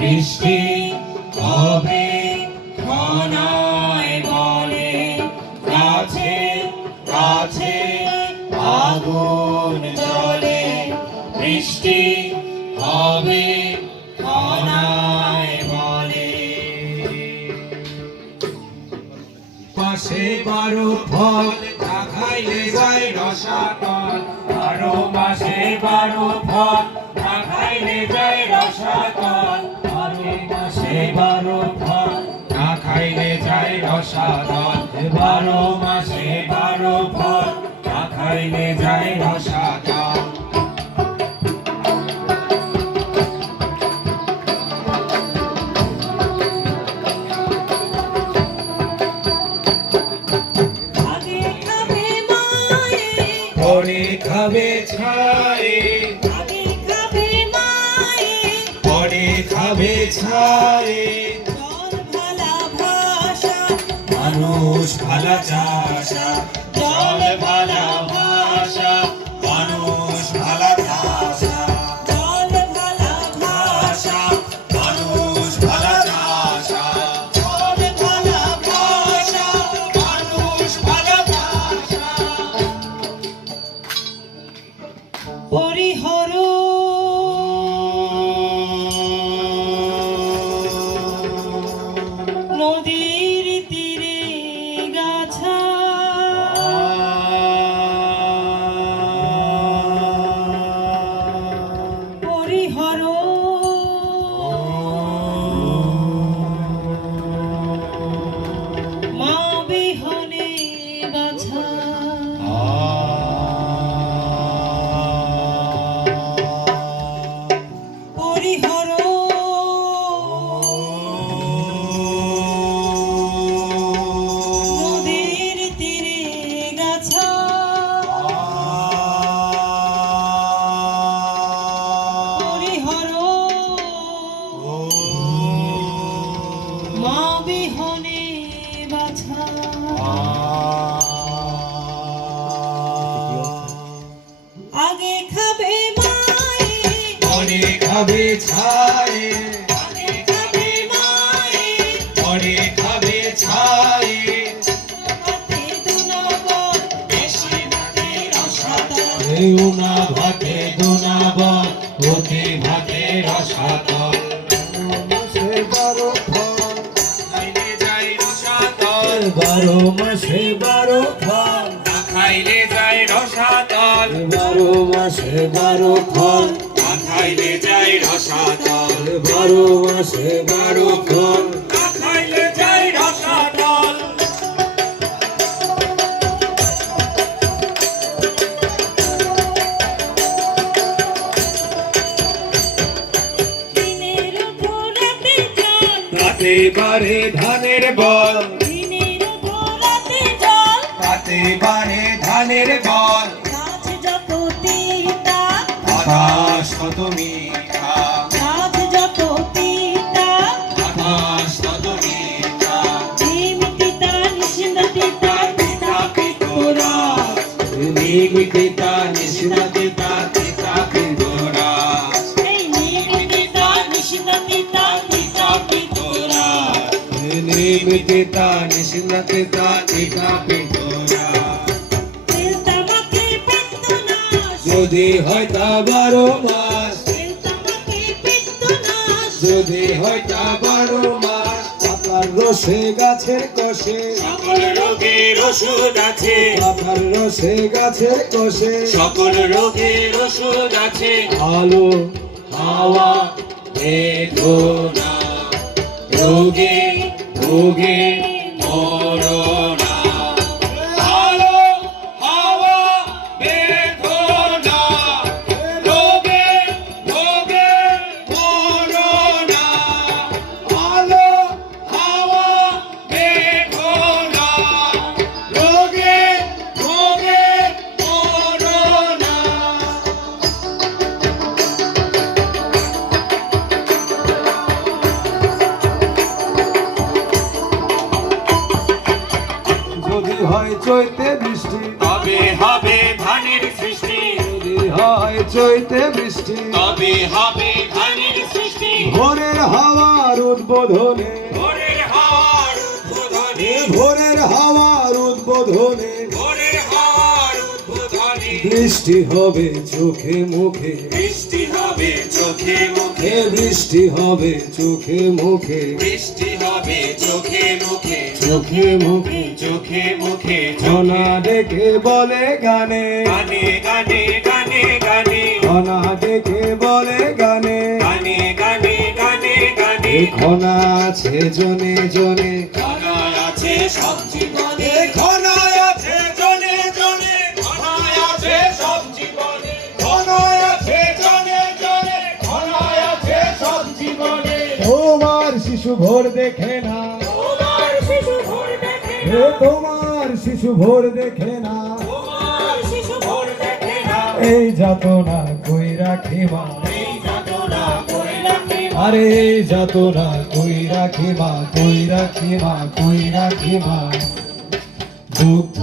বৃষ্টি হবে ঘনায় বলে, গাছে গাছে আগুন জ্বলে। বৃষ্টি হবে ঘনায় বলে। মাসে 12 ফল না খাইলে যায় রসাতল। 12 মাসে 12 ফল না খাইলে যায় রসাতল। 12 মাসে 12 ফল না খাইলে যায় রসাতল। 12 মাসে 12 ফল না খাইলে যায় রসাতল। পরে খাবে ছায়ে, পরে খাবে ছায়ে। মানুষ ভালা চাষা, জল ভালা ভাষা। মানুষ ভালা চাষা, জল ভালা ভাষা। মানুষ ভালা চাষা, জল ভালা ভাষা। মানুষ ভালা ভাষা। পরিহর নদীর তীরে গাছা, পরিহর মা বিহনে বাছা। পরিহর নদীর তীরে গাছা, পরিহর মা বিহনে বাছা। আগে খাবে মায়ে, পরে খাবে ছায়ে। আগে খাবে মায়ে, পরে খাবে ছায়ে। ভাতে দুনাবর, বেশি ভাতে রসাতল। উনা ভাতে দুনাবর, অতি ভাতে রসাতল। 12 মাসে 12 ফল না খাইলে যায় রসাতল। 12 মাসে 12 ফল না খাইলে যায় রসাতল। 12 মাসে 12 ফল না খাইলে যায় রসাতল। দিনের ধরাতে জল, রাতে বারে ধানের বল। দিনের ধরাতে জল। রাতে বারে ধানের বল। গাছ যত তিতা, আকাশ কত মিঠা। গাছ যত তিতা। আকাশ কত মিঠা। নিম তিতা, নিশিন্দা তিতা, তিতা পিতরাস। নিম তিতা, নিশিন্দা তিতা, তিতা পিতরাস। এই নিম তিতা, নিশিন্দা তিতা, তিতা পিতরাস। নিম তিতা, নিশিন্দা তিতা, তিতা পিতরাস। তেল তামাকে পিত্তনাশ, যদি হয় তা 12 মাস। তেল তামাকে পিত্তনাশ। যদি হয় তা 12 মাস। পাতার রসে গাছের কষে, সকল রোগের ওষুধ আছে। পাতার রসে গাছের কষে। সকল রোগের ওষুধ আছে। আলো হাওয়া বেদনা, রোগে ভোগে মরণা। আলো হাওয়া বেদনা, রোগে চৈতে বৃষ্টি, তবে হবে ধানের সৃষ্টি, যদি হয় চৈতে বৃষ্টি, তবে হবে ধানের সৃষ্টি। ভোরের হাওয়ার উদ্বোধনে, ভোরের হাওয়ার উদ্বোধনে, ভোরের হাওয়ার উদ্বোধনে ভোরের হাওয়ার উদ্বোধনে, বৃষ্টি হবে চোখে মুখে, বৃষ্টি হবে চোখে মুখে, বৃষ্টি হবে চোখে মুখে, বৃষ্টি হবে চোখে মুখে, চোখে মুখে। চোখে মুখে, সোনা ডেকে বলে গানে, গানে গানে গানে গানে, সোনা ডেকে বলে গানে, গানে গানে গানে গানে। খনা আছে জনে জনে, খনায় আছে সব জীবনে, খনায় আছে জনে জনে, খনায় আছে সব জীবনে, খনায় আছে জনে জনে, খনায় আছে সব জীবনে। তোমার শিশু ভোর দেখে না, তোমার শিশু ভোর দেখে হে তোমার শিশু ভোর দেখে না, তোমার শিশু ভোর দেখে না, এই যাতনা কই রাখি মা, এই যাতনা কই রাখি মা, আরে এই যাতনা কই রাখি মা, কই রাখি মা, কই রাখি মা। দুগ্ধ